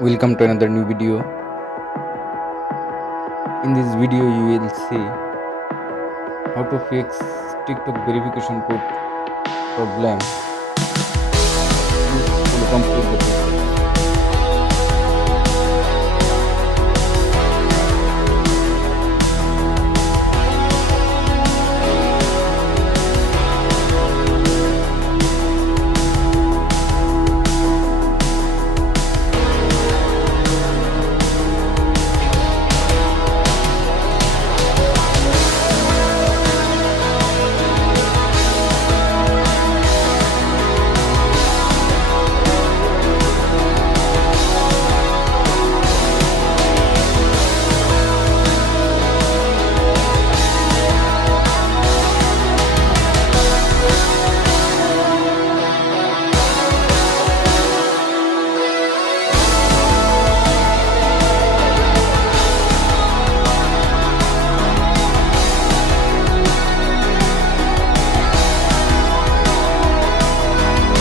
Welcome to another new video. In this video, you will see how to fix TikTok verification code problem. Please follow complete the